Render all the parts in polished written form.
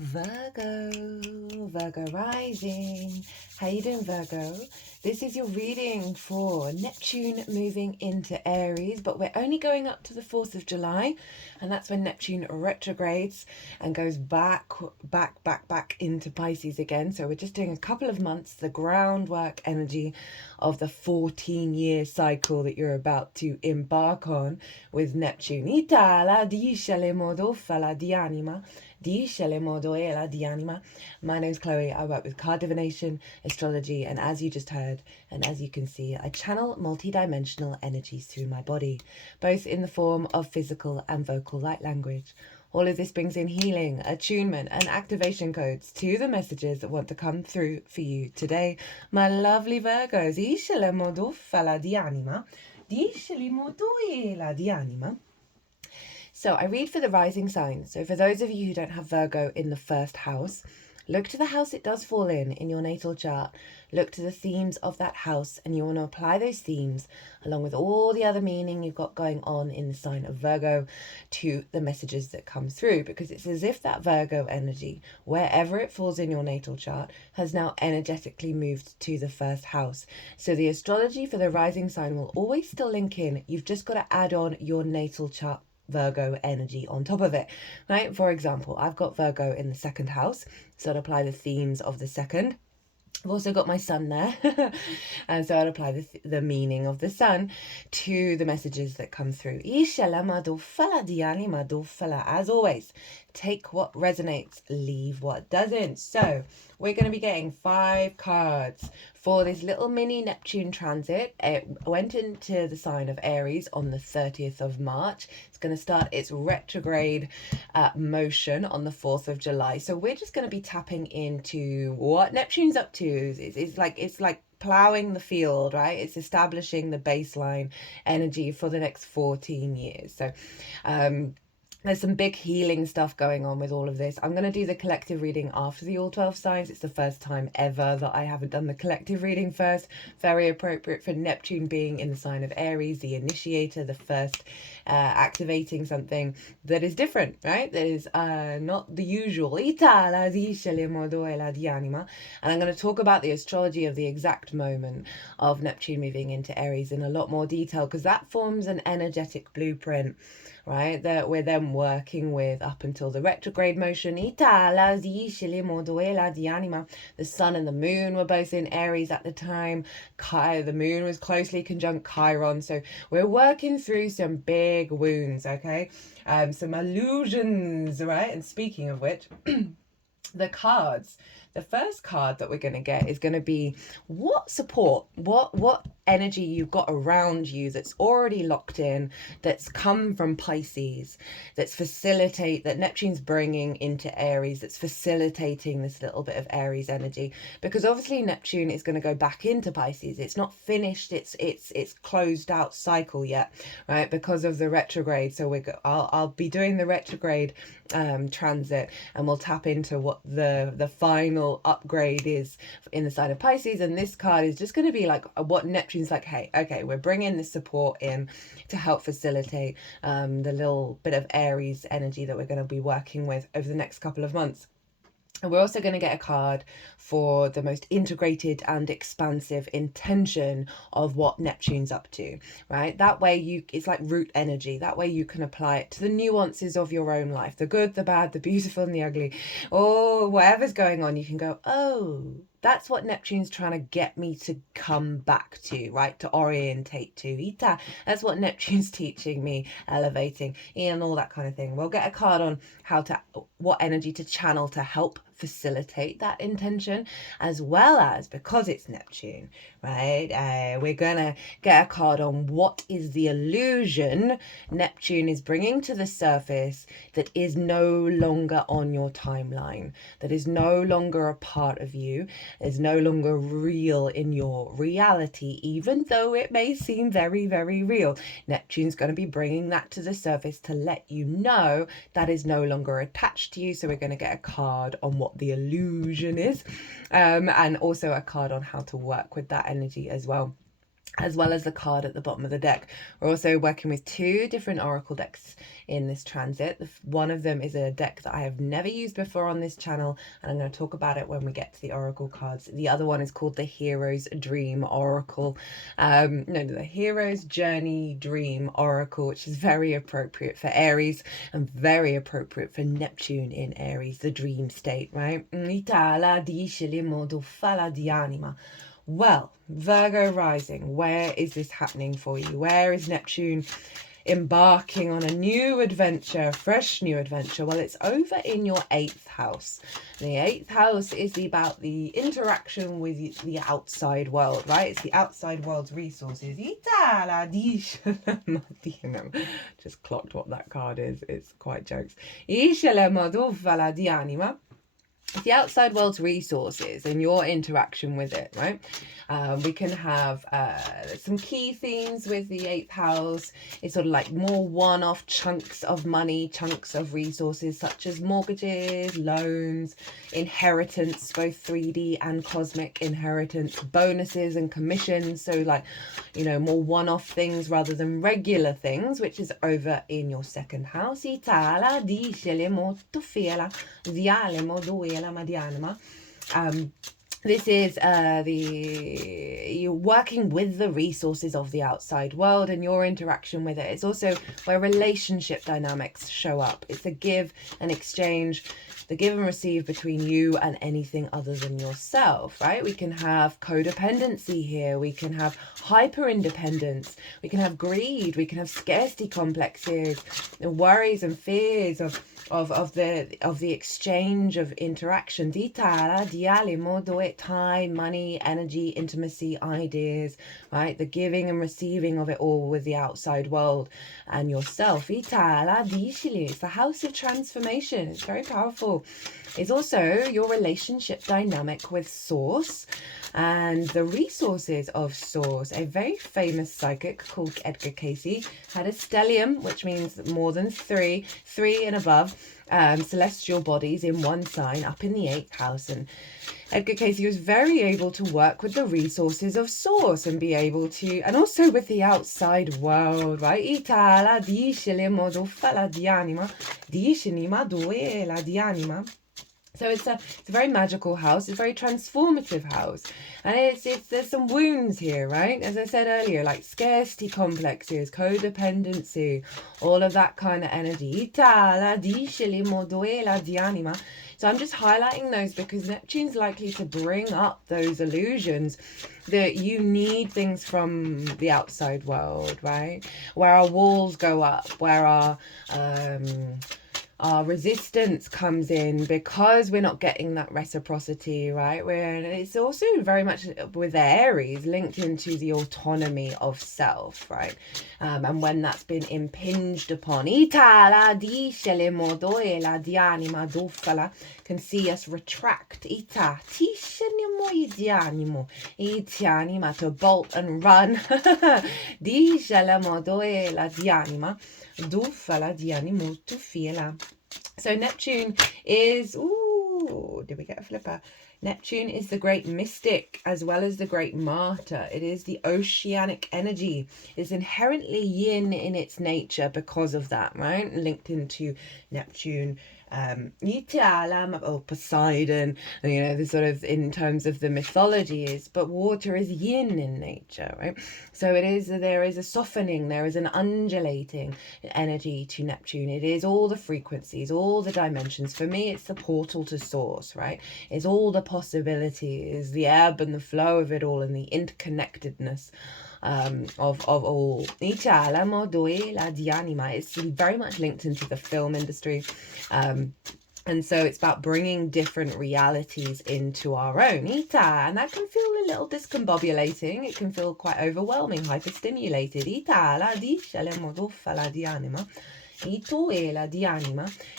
Virgo rising. How you doing, Virgo? This is your reading for Neptune moving into Aries, but we're only going up to the 4th of July, and that's when Neptune retrogrades and goes back into Pisces again. So we're just doing a couple of months, the groundwork energy of the 14-year cycle that you're about to embark on with Neptune. Itala dice le modo fala di anima. Dice le modo e la di anima. My name's Chloe. I work with card divination, astrology, and as you just heard, and as you can see, I channel multidimensional energies through my body, both in the form of physical and vocal light language. All of this brings in healing, attunement, and activation codes to the messages that want to come through for you today. My lovely Virgos, dice le modo fala di anima. Dice le modo e la di anima. So I read for the rising signs. So for those of you who don't have Virgo in the first house, look to the house it does fall in your natal chart. Look to the themes of that house, and you want to apply those themes along with all the other meaning you've got going on in the sign of Virgo to the messages that come through, because it's as if that Virgo energy, wherever it falls in your natal chart, has now energetically moved to the first house. So the astrology for the rising sign will always still link in. You've just got to add on your natal chart Virgo energy on top of it, right? For example, I've got Virgo in the second house, so I'd apply the themes of the second. I've also got my sun there, and so I'd apply the meaning of the sun to the messages that come through. As always, take what resonates, leave what doesn't. So we're going to be getting 5 cards for this little mini Neptune transit. It went into the sign of Aries on the 30th of March. It's going to start its retrograde motion on the 4th of July. So we're just going to be tapping into what Neptune's up to. It's like plowing the field, right? It's establishing the baseline energy for the next 14 years. So there's some big healing stuff going on with all of this. I'm going to do the collective reading after the all 12 signs. It's the first time ever that I haven't done the collective reading first. Very appropriate for Neptune being in the sign of Aries, the initiator, the first activating something that is different, right? That is not the usual. And I'm going to talk about the astrology of the exact moment of Neptune moving into Aries in a lot more detail, because that forms an energetic blueprint, right, that we're then working with up until the retrograde motion. The sun and the moon were both in Aries at the time. The moon was closely conjunct Chiron, so we're working through some big wounds, okay, some illusions, right? And speaking of which, the cards, the first card that we're going to get is going to be what support, what energy you've got around you that's already locked in, that's come from Pisces, that Neptune's bringing into Aries, that's facilitating this little bit of Aries energy. Because obviously Neptune is going to go back into Pisces. It's not finished its closed out cycle yet, right? Because of the retrograde. So I'll be doing the retrograde transit, and we'll tap into what the final upgrade is in the sign of Pisces. And this card is just going to be like what Neptune's like, hey, okay, we're bringing this support in to help facilitate the little bit of Aries energy that we're going to be working with over the next couple of months. And we're also going to get a card for the most integrated and expansive intention of what Neptune's up to, right? That way it's like root energy. That way you can apply it to the nuances of your own life, the good, the bad, the beautiful, and the ugly, or whatever's going on. You can go, oh, that's what Neptune's trying to get me to come back to, right? To orientate to. That's what Neptune's teaching me, elevating, and all that kind of thing. We'll get a card on what energy to channel to help facilitate that intention, as well as, because it's Neptune, right, we're gonna get a card on what is the illusion Neptune is bringing to the surface that is no longer on your timeline, that is no longer a part of you, is no longer real in your reality, even though it may seem very, very real. Neptune's going to be bringing that to the surface to let you know that is no longer attached to you. So we're going to get a card on what the illusion is, and also a card on how to work with that energy as well. as well as the card at the bottom of the deck. We're also working with 2 different oracle decks in this transit. One of them is a deck that I have never used before on this channel, and I'm going to talk about it when we get to the oracle cards. The other one is called the Hero's Dream Oracle. The Hero's Journey Dream Oracle, which is very appropriate for Aries and very appropriate for Neptune in Aries, the dream state, right? Well, Virgo rising, where is this happening for you? Where is Neptune embarking on a new adventure, a fresh new adventure? Well, it's over in your 8th house. The 8th house is about the interaction with the outside world, right? It's the outside world's resources. Just clocked what that card is. It's quite jokes. It's the outside world's resources and your interaction with it, right? We can have some key themes with the 8th house. It's sort of like more one-off chunks of money, chunks of resources, such as mortgages, loans, inheritance, both 3D and cosmic inheritance, bonuses and commissions. So like, more one-off things rather than regular things, which is over in your 2nd house. This is you're working with the resources of the outside world and your interaction with it. It's also where relationship dynamics show up. It's the give and exchange, the give and receive between you and anything other than yourself, right? We can have codependency here. We can have hyper independence. We can have greed. We can have scarcity complexes, worries and fears of the exchange of interaction. Time, money, energy, intimacy, ideas, right? The giving and receiving of it all with the outside world and yourself. It's the house of transformation. It's very powerful. It's also your relationship dynamic with Source and the resources of Source. A very famous psychic called Edgar Cayce had a stellium, which means more than 3 and above celestial bodies in one sign up in the 8th house. And Edgar Cayce was very able to work with the resources of Source and be able to, and also with the outside world, right? So it's a very magical house. It's a very transformative house. And there's some wounds here, right? As I said earlier, like scarcity complexes, codependency, all of that kind of energy. So I'm just highlighting those because Neptune's likely to bring up those illusions that you need things from the outside world, right? Where our walls go up, where our resistance comes in because we're not getting that reciprocity, right? It's also very much with Aries linked into the autonomy of self, right? And when that's been impinged upon, can see us retract, to bolt and run. So Neptune is, did we get a flipper? Neptune is the great mystic as well as the great martyr. It is the oceanic energy. It's inherently yin in its nature because of that, right? Linked into Neptune, Poseidon, the sort of in terms of the mythology is, but water is yin in nature, right? So there is a softening, there is an undulating energy to Neptune. It is all the frequencies, all the dimensions. For me, it's the portal to Source, right? It's all the possibilities, the ebb and the flow of it all, and the interconnectedness of all. It's very much linked into the film industry. And so it's about bringing different realities into our own. And that can feel a little discombobulating. It can feel quite overwhelming, hyperstimulated.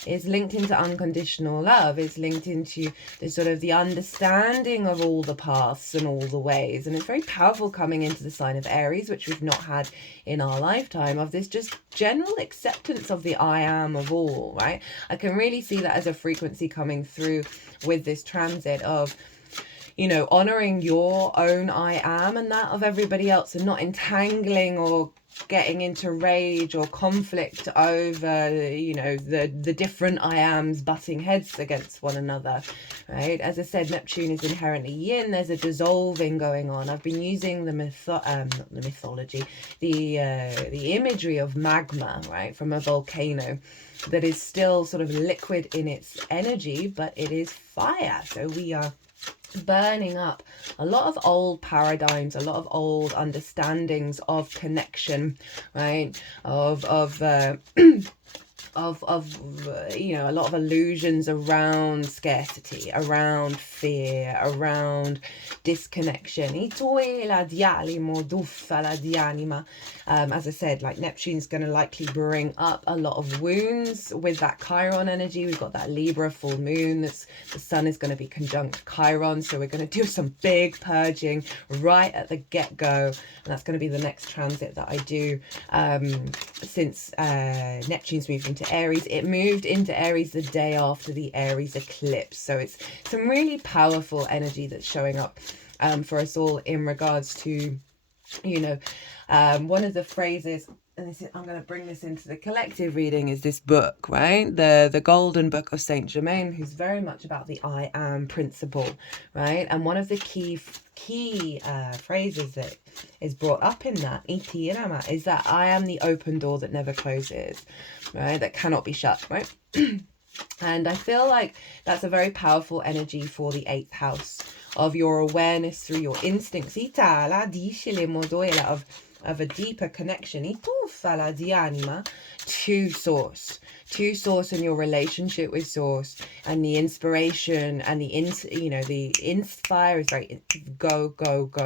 Is linked into unconditional love. It's linked into the sort of the understanding of all the paths and all the ways. And it's very powerful coming into the sign of Aries, which we've not had in our lifetime, of this just general acceptance of the I am of all, right? I can really see that as a frequency coming through with this transit of, you know, honoring your own I am and that of everybody else, and not entangling or getting into rage or conflict over, you know, the different I ams butting heads against one another, right? As I said, Neptune is inherently yin. There's a dissolving going on. I've been using the mythology, the imagery of magma, right, from a volcano that is still sort of liquid in its energy, but it is fire. So we are burning up a lot of old paradigms, a lot of old understandings of connection, right, of you know, a lot of illusions around scarcity, around fear, around disconnection. As I said, like, Neptune's going to likely bring up a lot of wounds with that Chiron energy. We've got that Libra full moon. The sun is going to be conjunct Chiron, so we're going to do some big purging right at the get-go, and that's going to be the next transit that I do since Neptune's moved into Aries. It moved into Aries the day after the Aries eclipse, so it's some really powerful energy that's showing up for us all in regards to, you know, one of the phrases, and this is, I'm going to bring this into the collective reading, is this book, right? The Golden Book of Saint Germain, who's very much about the I am principle, right? And one of the key phrases that is brought up in that is that I am the open door that never closes, right? That cannot be shut, right? And I feel like that's a very powerful energy for the 8th house of your awareness through your instincts, of a deeper connection to source and your relationship with source, and the inspiration and the inspire is very go,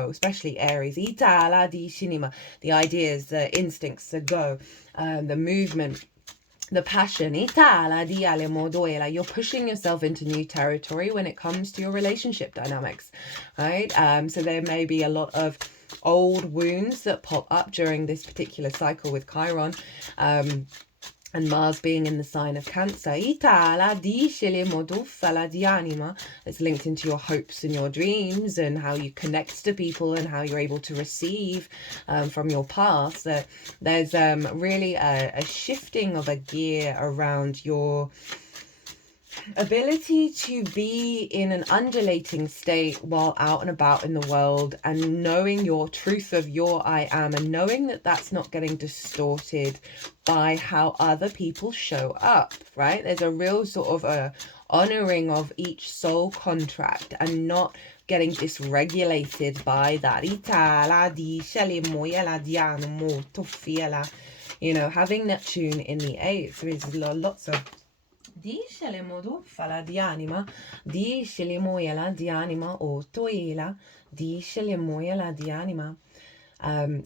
especially Aries. The ideas, the instincts, the go, the movement, the passion. You're pushing yourself into new territory when it comes to your relationship dynamics, right? So there may be a lot of old wounds that pop up during this particular cycle with Chiron, and Mars being in the sign of Cancer. It's linked into your hopes and your dreams and how you connect to people and how you're able to receive from your past. There's really a shifting of a gear around your ability to be in an undulating state while out and about in the world, and knowing your truth of your I am, and knowing that that's not getting distorted by how other people show up, right? There's a real sort of a honoring of each soul contract and not getting dysregulated by that. You know, having Neptune in the 8th, there's lots of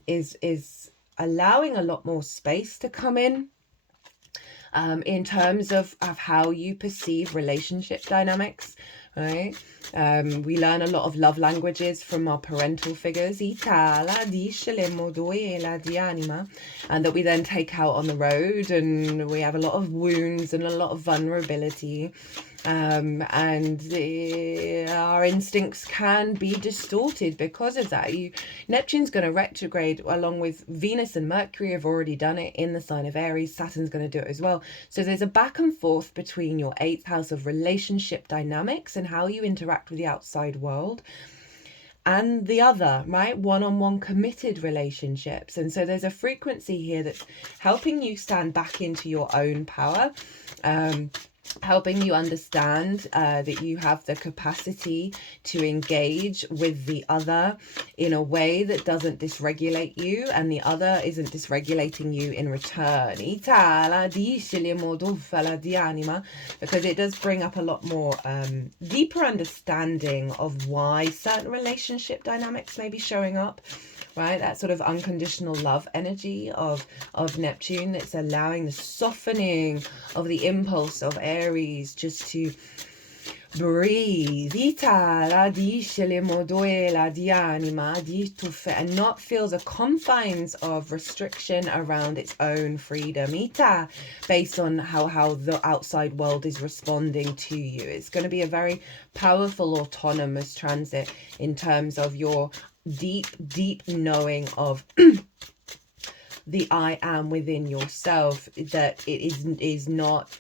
is allowing a lot more space to come in terms of how you perceive relationship dynamics, right? We learn a lot of love languages from our parental figures, and that we then take out on the road, and we have a lot of wounds and a lot of vulnerability, and our instincts can be distorted because of that. Neptune's going to retrograde along with Venus and Mercury have already done it in the sign of Aries. Saturn's going to do it as well. So there's a back and forth between your 8th house of relationship dynamics and how you interact with the outside world, and the other, right, one-on-one committed relationships. And so there's a frequency here that's helping you stand back into your own power, helping you understand that you have the capacity to engage with the other in a way that doesn't dysregulate you, and the other isn't dysregulating you in return. Because it does bring up a lot more deeper understanding of why certain relationship dynamics may be showing up, right? That sort of unconditional love energy of Neptune that's allowing the softening of the impulse of Aries just to breathe, itala di scelimoduela di anima di tuffe, and not feel the confines of restriction around its own freedom, ita, based on how the outside world is responding to you. It's going to be a very powerful autonomous transit in terms of your deep knowing of the I am within yourself, that it is not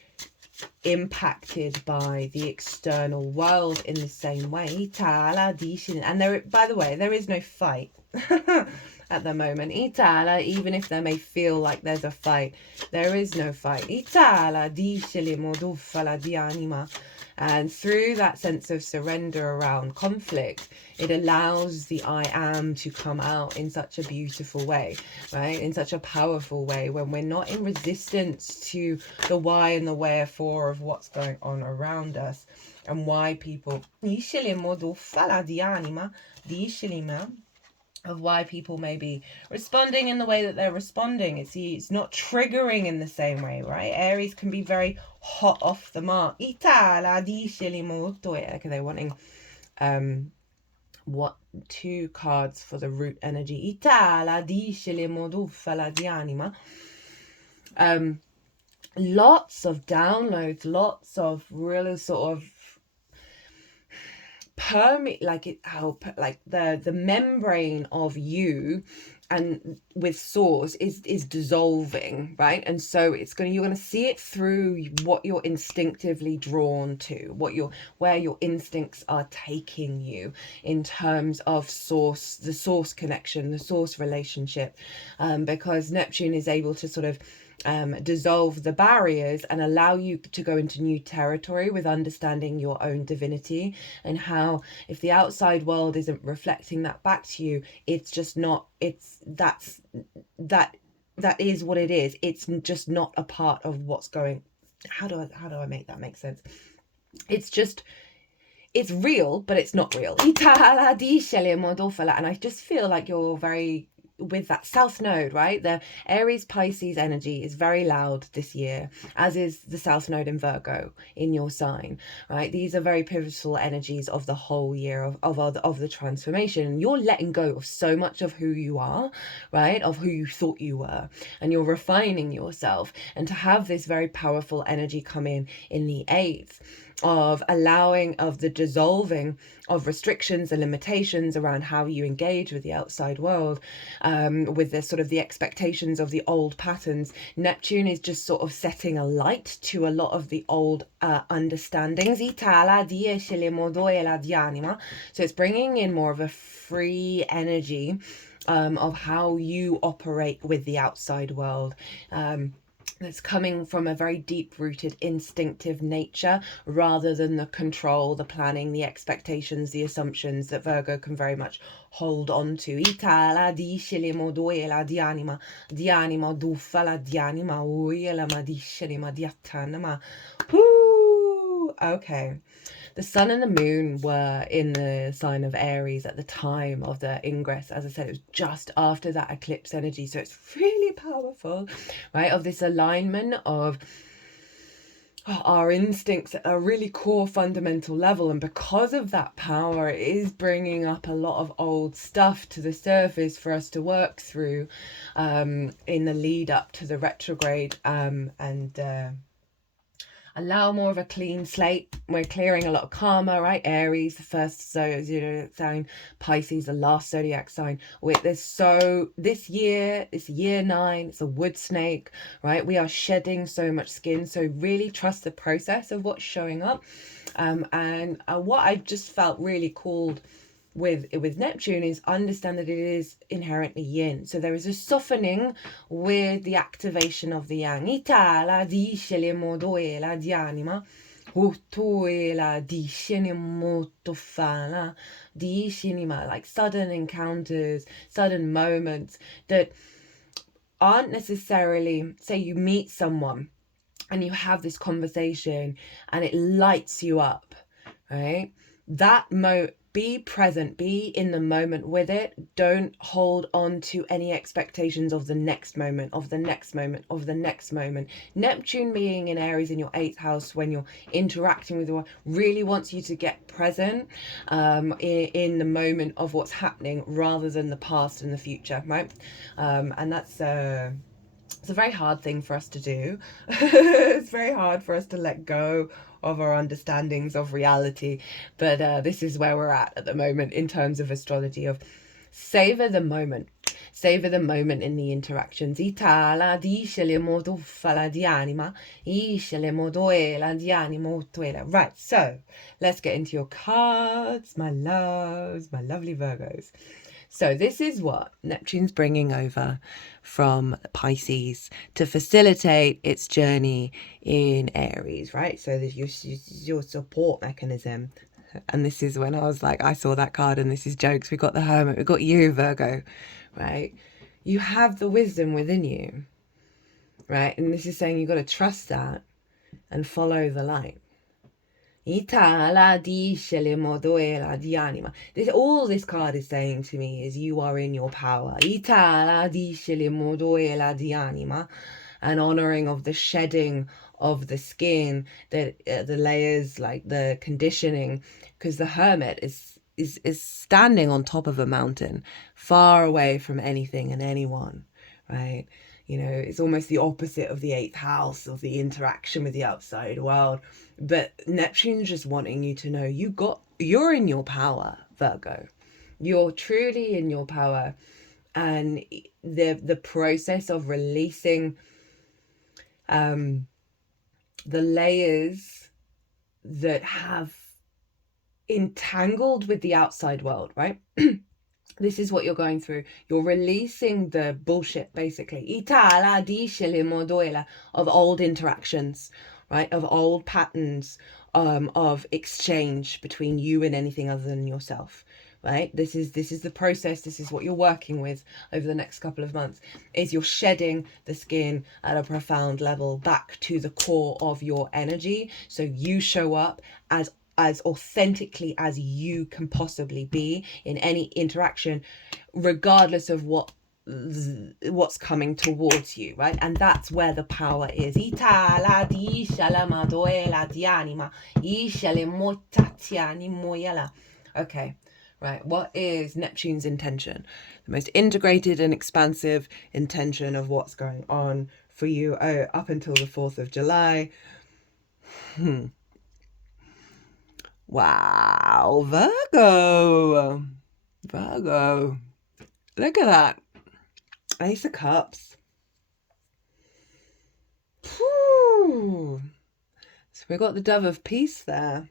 impacted by the external world in the same way. And there, by the way, there is no fight at the moment. Even if there may feel like there's a fight, there is no fight. And through that sense of surrender around conflict, it allows the I am to come out in such a beautiful way, right? In such a powerful way, when we're not in resistance to the why and the wherefore of what's going on around us, and why people of why people may be responding in the way that they're responding. It's not triggering in the same way, right? Aries can be very hot off the mark. Okay, they're wanting what 2 cards for the root energy. Lots of downloads, lots of really sort of the membrane of you and with source is dissolving, right? And so you're gonna see it through what you're instinctively drawn to, where your instincts are taking you in terms of source, the source connection, the source relationship, because Neptune is able to sort of dissolve the barriers and allow you to go into new territory with understanding your own divinity, and how if the outside world isn't reflecting that back to you, it's just not, that is what it is. It's just not a part of what's going. How do I make that make sense? It's real, but it's not real. And I just feel like you're very, with that South Node, right? The Aries Pisces energy is very loud this year, as is the South Node in Virgo in your sign, right? These are very pivotal energies of the whole year of the transformation. You're letting go of so much of who you are, right? Of who you thought you were, and you're refining yourself. And to have this very powerful energy come in the 8th, of the dissolving of restrictions and limitations around how you engage with the outside world, with the sort of the expectations of the old patterns. Neptune is just sort of setting a light to a lot of the old understandings. So it's bringing in more of a free energy of how you operate with the outside world. That's coming from a very deep-rooted instinctive nature, rather than the control, the planning, the expectations, the assumptions that Virgo can very much hold on to. Okay. The sun and the moon were in the sign of Aries at the time of the ingress. As I said, it was just after that eclipse energy. So it's really powerful, right? Of this alignment of our instincts at a really core fundamental level. And because of that power, it is bringing up a lot of old stuff to the surface for us to work through in the lead up to the retrograde, and allow more of a clean slate. We're clearing a lot of karma, right? Aries, the first zodiac sign, Pisces, the last zodiac sign. This year 9, it's a wood snake, right? We are shedding so much skin, so really trust the process of what's showing up. And what I just felt really called with Neptune is understand that it is inherently yin. So there is a softening with the activation of the yang. Like sudden encounters, sudden moments that aren't necessarily, say you meet someone and you have this conversation and it lights you up, right? be present, be in the moment with it. Don't hold on to any expectations of the next moment, of the next moment, of the next moment. Neptune being in Aries in your 8th house when you're interacting with the world really wants you to get present in the moment of what's happening rather than the past and the future, right? And that's it's a very hard thing for us to do. It's very hard for us to let go of our understandings of reality, but this is where we're at the moment in terms of astrology, of savor the moment in the interactions. Right, so let's get into your cards, my loves, my lovely Virgos. So this is what Neptune's bringing over from Pisces to facilitate its journey in Aries, right? So there's your support mechanism. And this is when I was like, I saw that card and this is jokes. We got the Hermit, we got you, Virgo, right? You have the wisdom within you, right? And this is saying you've got to trust that and follow the light. All this card is saying to me is you are in your power. And honoring of the shedding of the skin, the layers, like the conditioning, because the Hermit is standing on top of a mountain, far away from anything and anyone, right? You know, it's almost the opposite of the 8th house, of the interaction with the outside world. But Neptune's just wanting you to know you're in your power, Virgo. You're truly in your power. And the process of releasing the layers that have entangled with the outside world, right? This is what you're going through. You're releasing the bullshit, basically, of old interactions, right? Of old patterns of exchange between you and anything other than yourself, right? This is the process. This is what you're working with over the next couple of months, is you're shedding the skin at a profound level back to the core of your energy. So you show up as authentically as you can possibly be in any interaction, regardless of what's coming towards you, right? And that's where the power is. Okay, right, what is Neptune's intention? The most integrated and expansive intention of what's going on for you up until the 4th of July. Wow, Virgo. Look at that. Ace of Cups. Whew. So we've got the Dove of Peace there.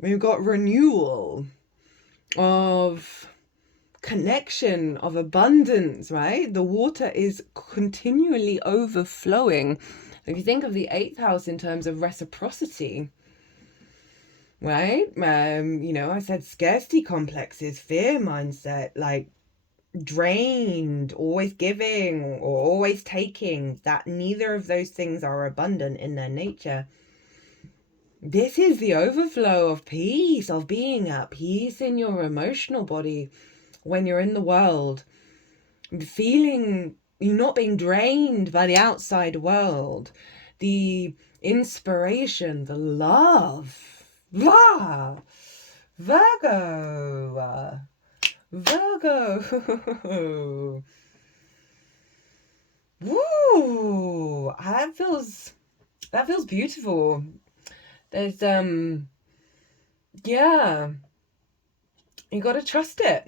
We've got renewal of connection, of abundance, right? The water is continually overflowing. If you think of the 8th house in terms of reciprocity, right? You know, I said scarcity complexes, fear mindset, like drained, always giving or always taking, that neither of those things are abundant in their nature. This is the overflow of peace, of being at peace in your emotional body when you're in the world, feeling you're not being drained by the outside world, the inspiration, the love. Virgo. Woo! That feels beautiful. There's yeah. You gotta trust it.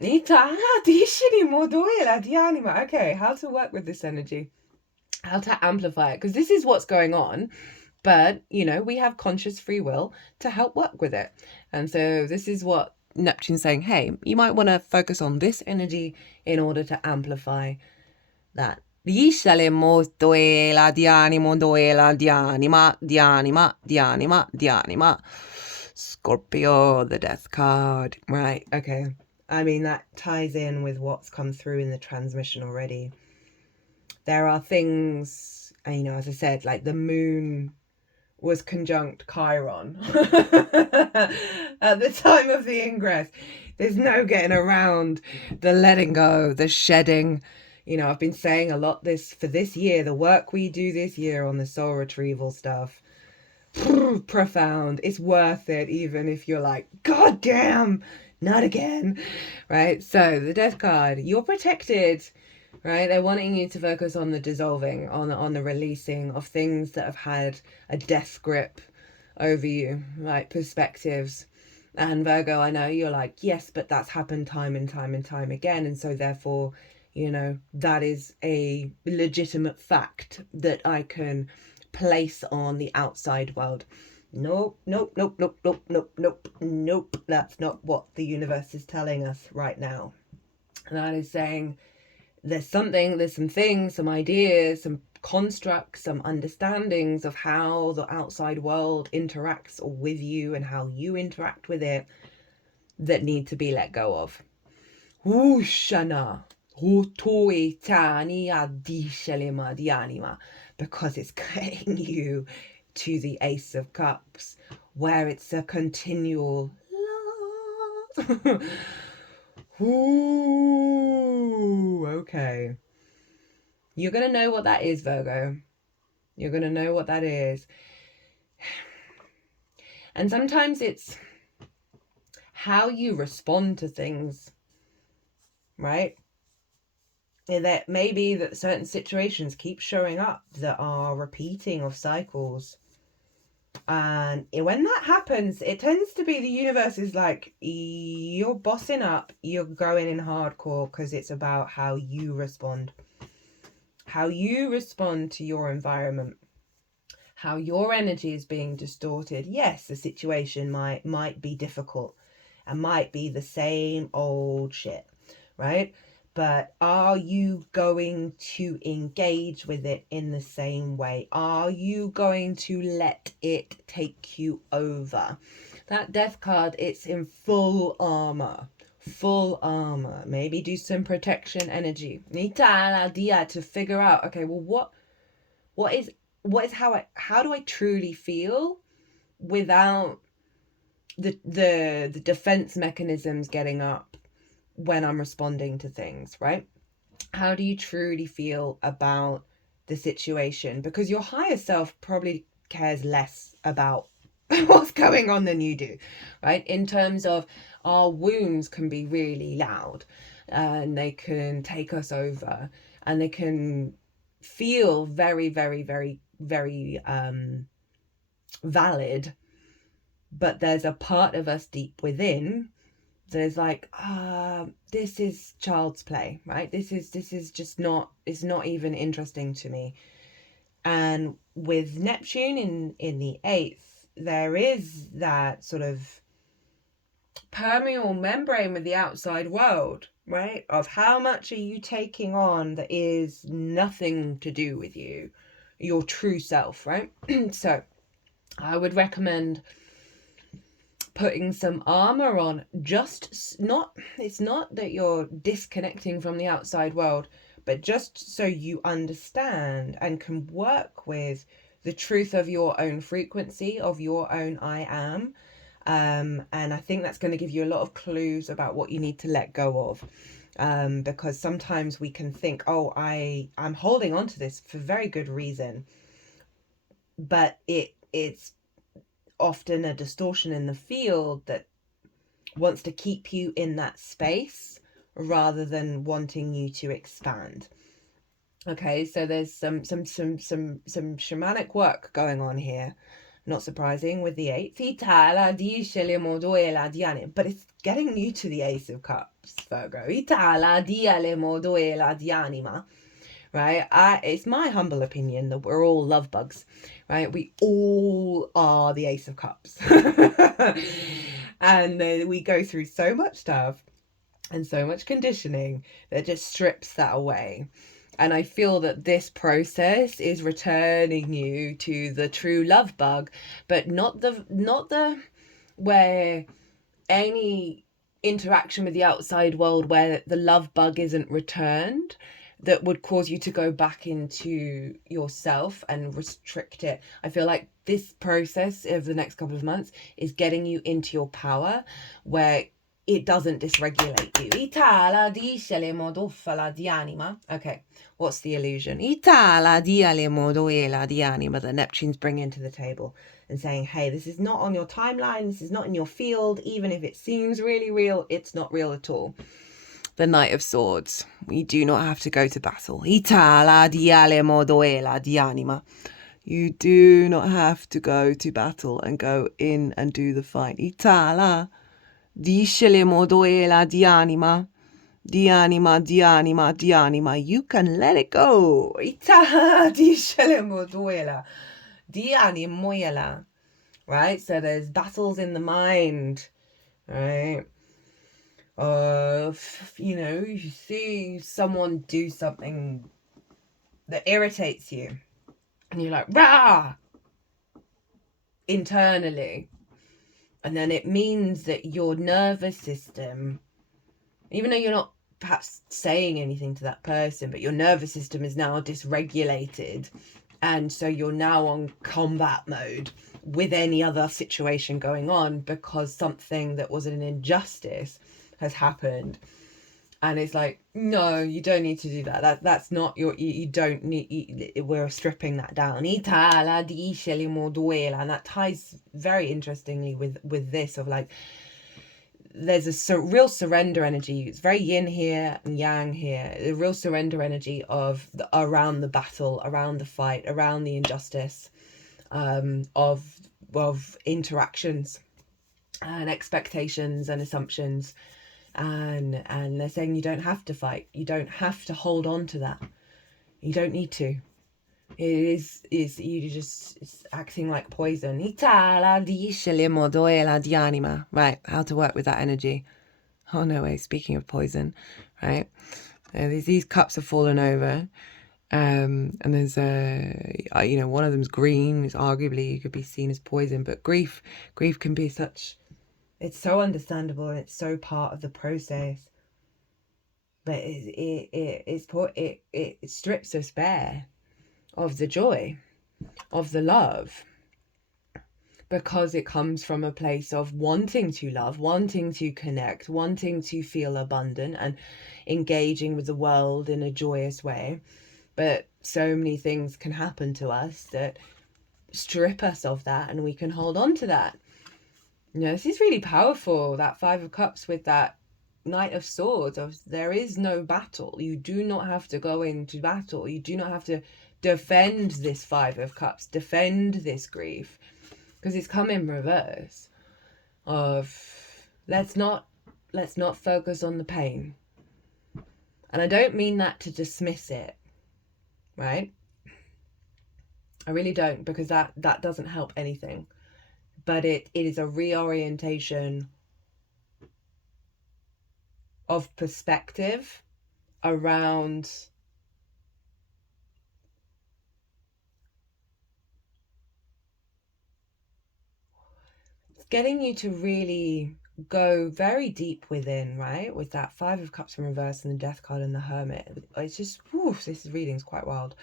Okay, how to work with this energy. How to amplify it. Because this is what's going on. But, you know, we have conscious free will to help work with it. And so this is what Neptune's saying, hey, you might want to focus on this energy in order to amplify that. Scorpio, the death card. Right, okay. I mean, that ties in with what's come through in the transmission already. There are things, you know, as I said, like the moon was conjunct Chiron at the time of the ingress. There's no getting around the letting go, the shedding. You know, I've been saying a lot for this year, the work we do this year on the soul retrieval stuff. Profound. It's worth it, even if you're like, God damn, not again. Right? So the death card, you're protected. Right? They're wanting you to focus on the dissolving, on the releasing of things that have had a death grip over you, like perspectives. And Virgo, I know you're like, yes, but that's happened time and time and time again. And so therefore, you know, that is a legitimate fact that I can place on the outside world. Nope, nope, nope, nope, nope, nope, nope, nope. That's not what the universe is telling us right now. That is saying there's some things, some ideas, some constructs, some understandings of how the outside world interacts with you and how you interact with it that need to be let go of. Because it's getting you to the Ace of Cups, where it's a continual love. Ooh, okay. You're going to know what that is, Virgo. You're going to know what that is. And sometimes it's how you respond to things, right? That maybe that certain situations keep showing up that are repeating of cycles. And when that happens, it tends to be the universe is like, you're bossing up, you're going in hardcore, because it's about how you respond. How you respond to your environment. How your energy is being distorted. Yes, the situation might be difficult and might be the same old shit, right? But are you going to engage with it in the same way? Are you going to let it take you over? That death card, it's in full armor. Full armor. Maybe do some protection energy. To figure out, okay, well, how do I truly feel without the defense mechanisms getting up when I'm responding to things, right? How do you truly feel about the situation? Because your higher self probably cares less about what's going on than you do, right? In terms of our wounds can be really loud and they can take us over and they can feel very, very, very, very valid. But there's a part of us deep within there's like, this is child's play, right? This is just not, it's not even interesting to me. And with Neptune in the 8th, there is that sort of permeable membrane with the outside world, right? Of how much are you taking on that is nothing to do with you, your true self, right? So I would recommend putting some armor on. It's not that you're disconnecting from the outside world, but just so you understand and can work with the truth of your own frequency, of your own I am. And I think that's going to give you a lot of clues about what you need to let go of. Because sometimes we can think, oh, I'm holding on to this for very good reason, but it's often a distortion in the field that wants to keep you in that space rather than wanting you to expand. Okay, so there's some shamanic work going on here. Not surprising with the 8th. But it's getting you to the Ace of Cups, Virgo. Right? It's my humble opinion that we're all love bugs, right? We all are the Ace of Cups. And we go through so much stuff and so much conditioning that just strips that away. And I feel that this process is returning you to the true love bug, but not the where any interaction with the outside world where the love bug isn't returned that would cause you to go back into yourself and restrict it. I feel like this process of the next couple of months is getting you into your power, where it doesn't dysregulate you. Itala dice modofala di anima. Okay, what's the illusion? Itala diale modoela di anima that Neptune's bringing to the table and saying, hey, this is not on your timeline, this is not in your field, even if it seems really real, it's not real at all. The Knight of Swords. We do not have to go to battle. Itala diale modoela di anima. You do not have to go to battle and go in and do the fight. Itala dice le modoela di anima. Di anima, di anima, di anima. You can let it go. Itala dice le modoela di animoela. Right? So there's battles in the mind. Right? You see someone do something that irritates you. And you're like, rah! Internally. And then it means that your nervous system, even though you're not perhaps saying anything to that person, but your nervous system is now dysregulated. And so you're now on combat mode with any other situation going on because something that was an injustice has happened. And it's like, no, you don't need to do that. That's not you don't need, we're stripping that down. Itala dice le moduela. And that ties very interestingly with this of like, there's a real surrender energy. It's very yin here and yang here. The real surrender energy of around the battle, around the fight, around the injustice, of interactions and expectations and assumptions. And they're saying you don't have to fight. You don't have to hold on to that. You don't need to. It's acting like poison. Right, how to work with that energy. Oh no way, speaking of poison, right? These cups have fallen over. And there's one of them's green. It's arguably could be seen as poison, but grief can be such. It's so understandable and it's so part of the process. But it strips us bare of the joy, of the love, because it comes from a place of wanting to love, wanting to connect, wanting to feel abundant and engaging with the world in a joyous way. But so many things can happen to us that strip us of that, and we can hold on to that. This is really powerful, that Five of Cups with that Knight of Swords. There is no battle. You do not have to go into battle. You do not have to defend this Five of Cups, defend this grief, because it's come in reverse of let's not focus on the pain. And I don't mean that to dismiss it, right? I really don't, because that doesn't help anything. But it is a reorientation of perspective around getting you to really go very deep within, right? With that Five of Cups in reverse and the Death card and the Hermit. It's just, this reading's quite wild.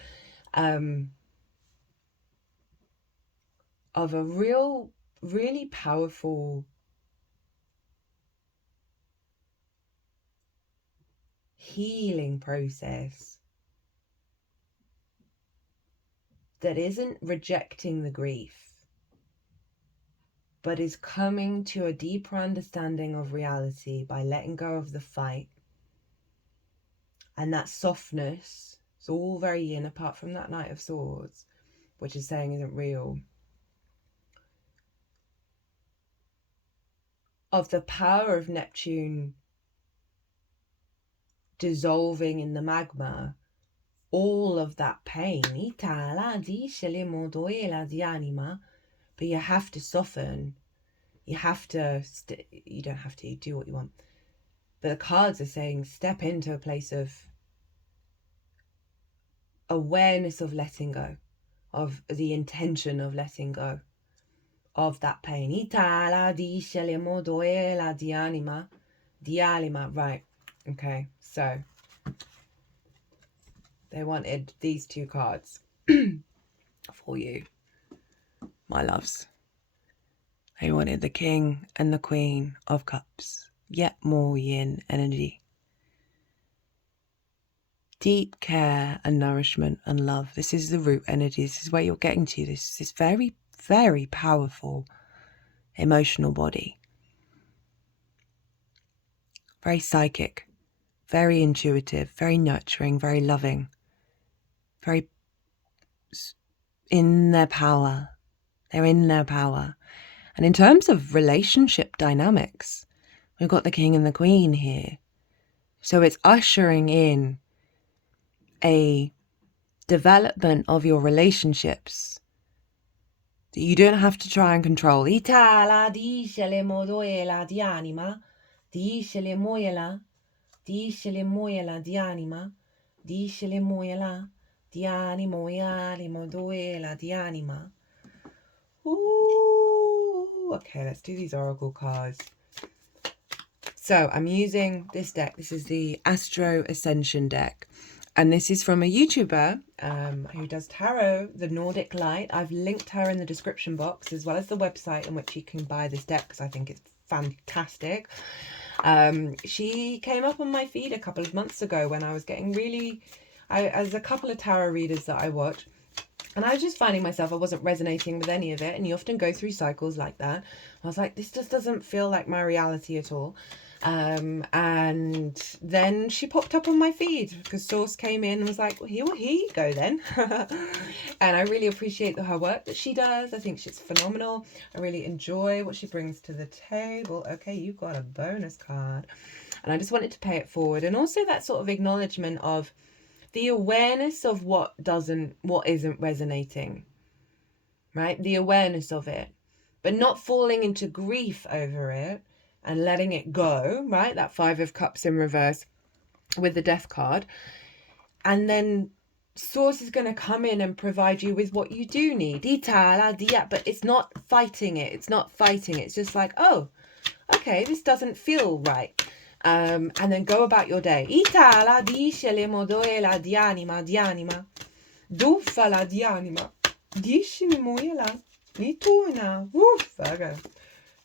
Of a really powerful healing process that isn't rejecting the grief, but is coming to a deeper understanding of reality by letting go of the fight. And that softness, it's all very yin, apart from that Knight of Swords, which is saying isn't real. Of the power of Neptune dissolving in the magma, all of that pain. But you have to soften. You have to, you don't have to, you do what you want. But the cards are saying step into a place of awareness of letting go, of the intention of letting go of that pain. Right. Okay, so they wanted these two cards for you, my loves. They wanted the King and the Queen of Cups. yet more yin energy. Deep care and nourishment and love. This is the root energy. This is where you're getting to. This is very, very powerful emotional body. Very psychic, very intuitive, very nurturing, very loving, very in their power. They're in their power. And in terms of relationship dynamics, we've got the king and the queen here. So it's ushering in a development of your relationships that you don't have to try and control. Itala discele modoela di anima, discele moela, discele moela di anima, discele moela di animo e modoela di anima. Ooh, okay, let's do these oracle cards. So I'm using this deck. This is the Astro Ascension deck. And this is from a YouTuber who does tarot, the Nordic Light. I've linked her in the description box, as well as the website in which you can buy this deck, because I think it's fantastic. She came up on my feed a couple of months ago when I was getting really... As a couple of tarot readers that I watch, and I was just finding myself, I wasn't resonating with any of it. And you often go through cycles like that. I was like, this just doesn't feel like my reality at all. And then she popped up on my feed because Source came in and was like, well, here you go then. And I really appreciate her work that she does. I think she's phenomenal. I really enjoy what she brings to the table. Okay, you got a bonus card. And I just wanted to pay it forward. And also that sort of acknowledgement of the awareness of what isn't resonating, right? The awareness of it, but not falling into grief over it and letting it go, right? That 5 of Cups in reverse with the Death card. And then Source is going to come in and provide you with what you do need. But it's not fighting it. It's not fighting it. It's just like, oh, okay, this doesn't feel right. And then go about your day. Itala dice le modoela di anima. Dufala di anima. Dice mi muela. Nituna. Virgo.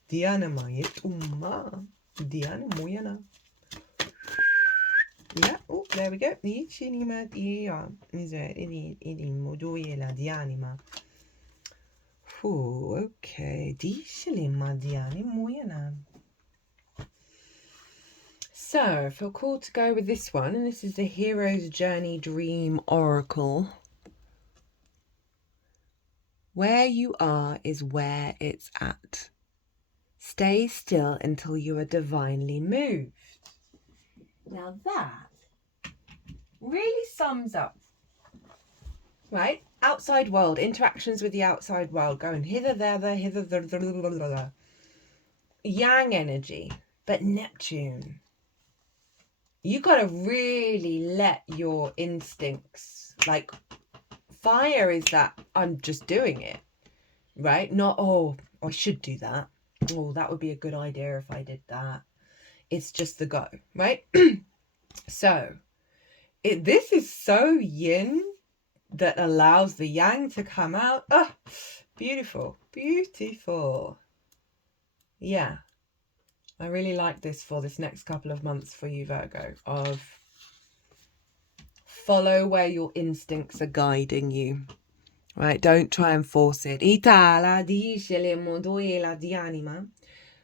Di anima yetuma. Di animoyana. Yeah, oh, there we go. Dice anima dia. Idi modoela di anima. Oh, okay. Dice le madiani moyana. So, I feel called to go with this one, and this is the Hero's Journey Dream Oracle. Where you are is where it's at. Stay still until you are divinely moved. Now that really sums up, right? Outside world, interactions with the outside world, going hither, there, hither, there. Yang energy, but Neptune. You got to really let your instincts, like fire is that I'm just doing it, right? Not, oh, I should do that. Oh, that would be a good idea if I did that. It's just the go, right? So this is so yin that allows the yang to come out. Oh, beautiful, beautiful. Yeah. I really like this for this next couple of months for you, Virgo, of follow where your instincts are guiding you, right? Don't try and force it.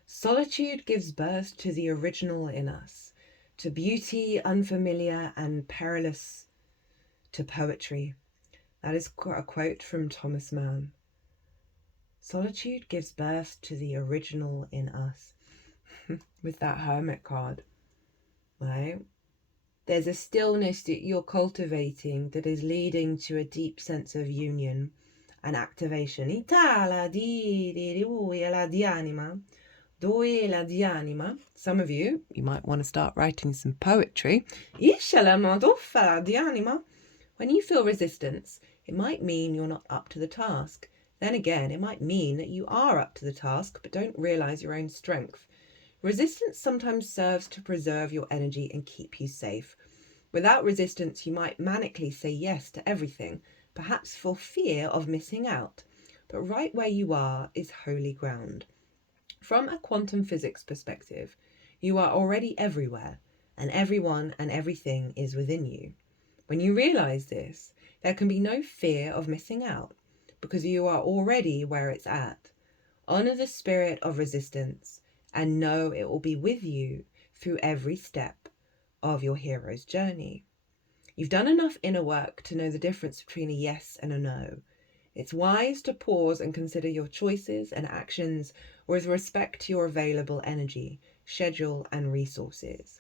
Solitude gives birth to the original in us, to beauty unfamiliar and perilous, to poetry. That is a quote from Thomas Mann. Solitude gives birth to the original in us. With that Hermit card, right? There's a stillness that you're cultivating that is leading to a deep sense of union and activation. Some of you might want to start writing some poetry. When you feel resistance, it might mean you're not up to the task. Then again, it might mean that you are up to the task but don't realize your own strength. Resistance sometimes serves to preserve your energy and keep you safe. Without resistance, you might manically say yes to everything, perhaps for fear of missing out. But right where you are is holy ground. From a quantum physics perspective, You are already everywhere, and everyone and everything is within you. When you realize this, there can be no fear of missing out, because you are already where it's at. Honor the spirit of resistance and know it will be with you through every step of your hero's journey. You've done enough inner work to know the difference between a yes and a no. It's wise to pause and consider your choices and actions with respect to your available energy, schedule, and resources.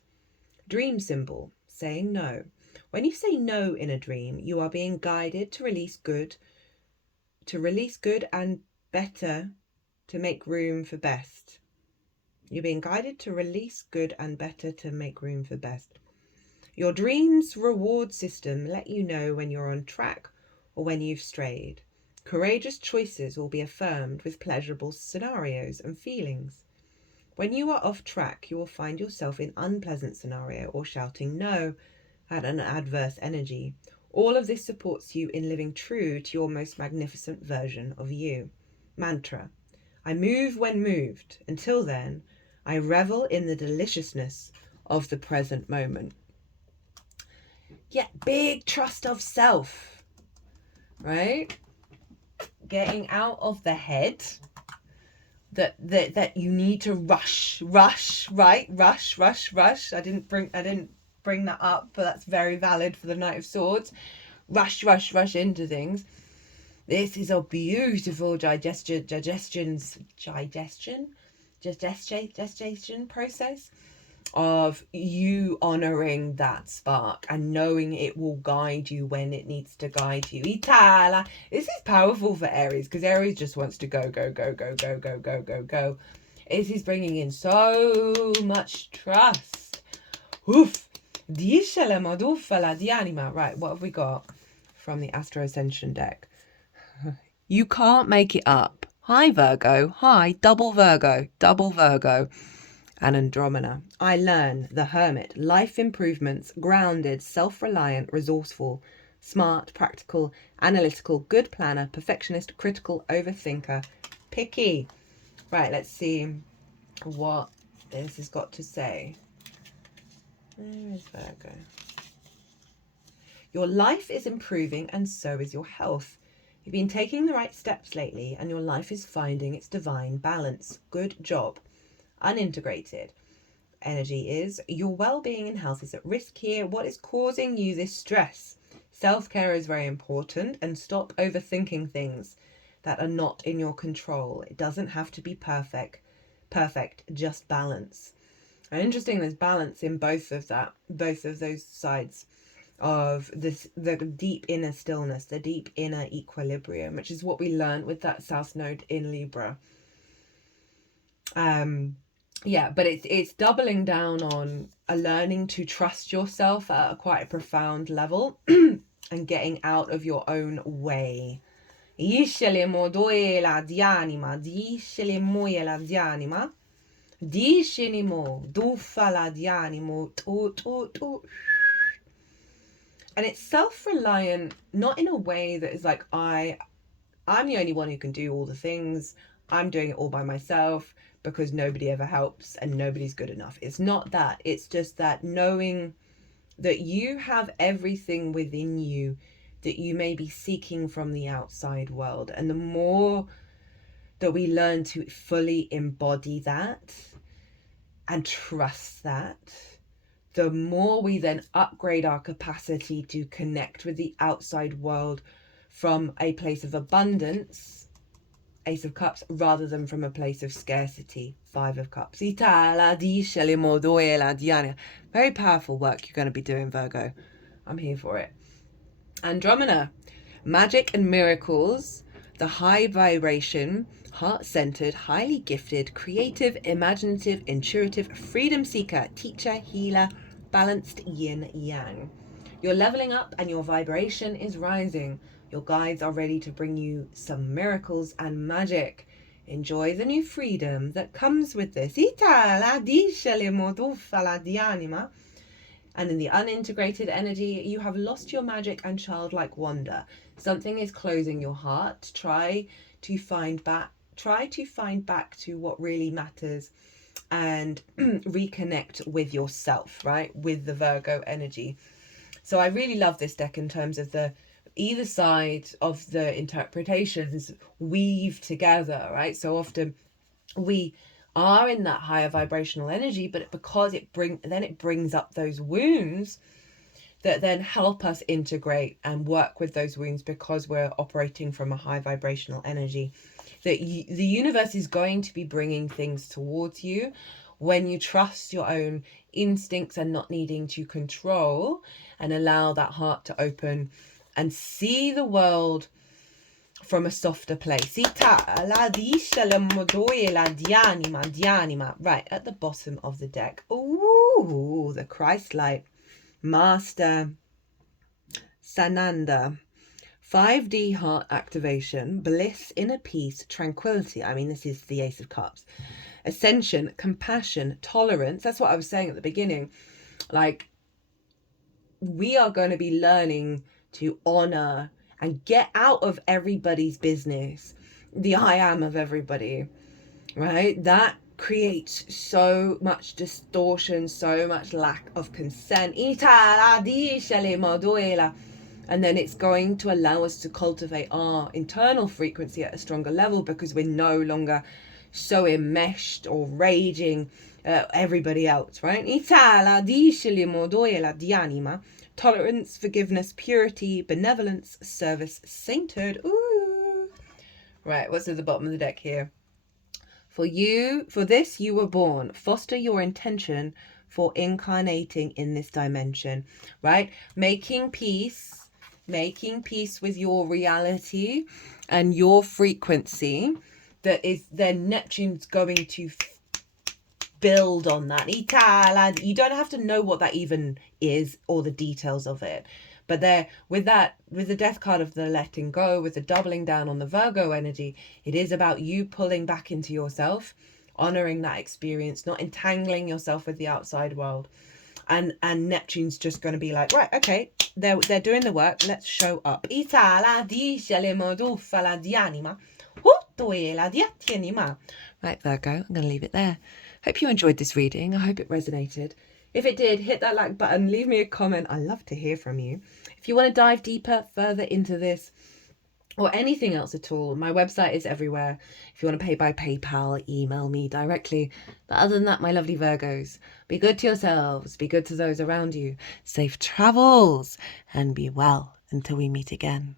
Dream symbol, saying no. When you say no in a dream, you are being guided to release good and better to make room for best. You're being guided to release good and better to make room for best. Your dream's reward system let you know when you're on track or when you've strayed. Courageous choices will be affirmed with pleasurable scenarios and feelings. When you are off track, you will find yourself in unpleasant scenario or shouting no at an adverse energy. All of this supports you in living true to your most magnificent version of you. Mantra. I move when moved. Until then, I revel in the deliciousness of the present moment. Yeah, big trust of self, right? Getting out of the head that you need to rush, right? Rush. I didn't bring that up, but that's very valid for the Knight of Swords. Rush into things. This is a beautiful digestion process of you honoring that spark and knowing it will guide you when it needs to guide you. Itala. This is powerful for Aries because Aries just wants to go. This is bringing in so much trust. Oof. Right, what have we got from the Astro Ascension deck? You can't make it up. Hi, Virgo. Hi, double Virgo. And Andromeda. I learn, the Hermit, life improvements, grounded, self-reliant, resourceful, smart, practical, analytical, good planner, perfectionist, critical, overthinker, picky. Right, let's see what this has got to say. Where is Virgo? Your life is improving and so is your health. You've been taking the right steps lately and your life is finding its divine balance. Good job. Unintegrated energy is your well-being and health is at risk here. What is causing you this stress? Self-care is very important and stop overthinking things that are not in your control. It doesn't have to be perfect, just balance. And interesting, there's balance in both of those sides of this, the deep inner stillness, the deep inner equilibrium, which is what we learned with that South Node in Libra. Yeah, but it's doubling down on a learning to trust yourself at a quite a profound level and getting out of your own way. Discimi Discinimo, dufala di animo, tu. And it's self-reliant, not in a way that is like, I'm the only one who can do all the things. I'm doing it all by myself because nobody ever helps and nobody's good enough. It's not that. It's just that knowing that you have everything within you that you may be seeking from the outside world. And the more that we learn to fully embody that and trust that, the more we then upgrade our capacity to connect with the outside world from a place of abundance, Ace of Cups, rather than from a place of scarcity, Five of Cups. Very powerful work you're going to be doing, Virgo. I'm here for it. Andromeda, magic and miracles, the high vibration, heart-centered, highly gifted, creative, imaginative, intuitive, freedom seeker, teacher, healer, balanced yin-yang. You're leveling up and your vibration is rising. Your guides are ready to bring you some miracles and magic. Enjoy the new freedom that comes with this. And in the unintegrated energy, you have lost your magic and childlike wonder. Something is closing your heart. Try to find back to what really matters and reconnect with yourself, right? With the Virgo energy. So I really love this deck in terms of the either side of the interpretations weave together, right? So often we are in that higher vibrational energy, but because it brings up those wounds that then help us integrate and work with those wounds, because we're operating from a high vibrational energy. That the universe is going to be bringing things towards you when you trust your own instincts and not needing to control, and allow that heart to open and see the world from a softer place. Right, at the bottom of the deck. Ooh, the Christ light. Master Sananda. 5D heart activation, bliss, inner peace, tranquility. I mean, this is the Ace of Cups. Ascension, compassion, tolerance. That's what I was saying at the beginning. Like, we are going to be learning to honor and get out of everybody's business the I am of everybody, right? That creates so much distortion, so much lack of consent. And then it's going to allow us to cultivate our internal frequency at a stronger level, because we're no longer so enmeshed or raging everybody else, right? Tolerance, forgiveness, purity, benevolence, service, sainthood. Ooh. Right, what's at the bottom of the deck here? For this you were born. Foster your intention for incarnating in this dimension, right? Making peace with your reality and your frequency. That is then Neptune's going to build on that. You don't have to know what that even is or the details of it, but there with the death card of the letting go, with the doubling down on the Virgo energy, it is about you pulling back into yourself, honoring that experience, not entangling yourself with the outside world. And Neptune's just going to be like, right, okay, they're doing the work, let's show up. Right, Virgo, I'm going to leave it there. Hope you enjoyed this reading. I hope it resonated. If it did, hit that like button, leave me a comment. I love to hear from you. If you want to dive deeper, further into this, or anything else at all, my website is everywhere. If you want to pay by PayPal, email me directly. But other than that, my lovely Virgos, be good to yourselves, be good to those around you. Safe travels, and be well until we meet again.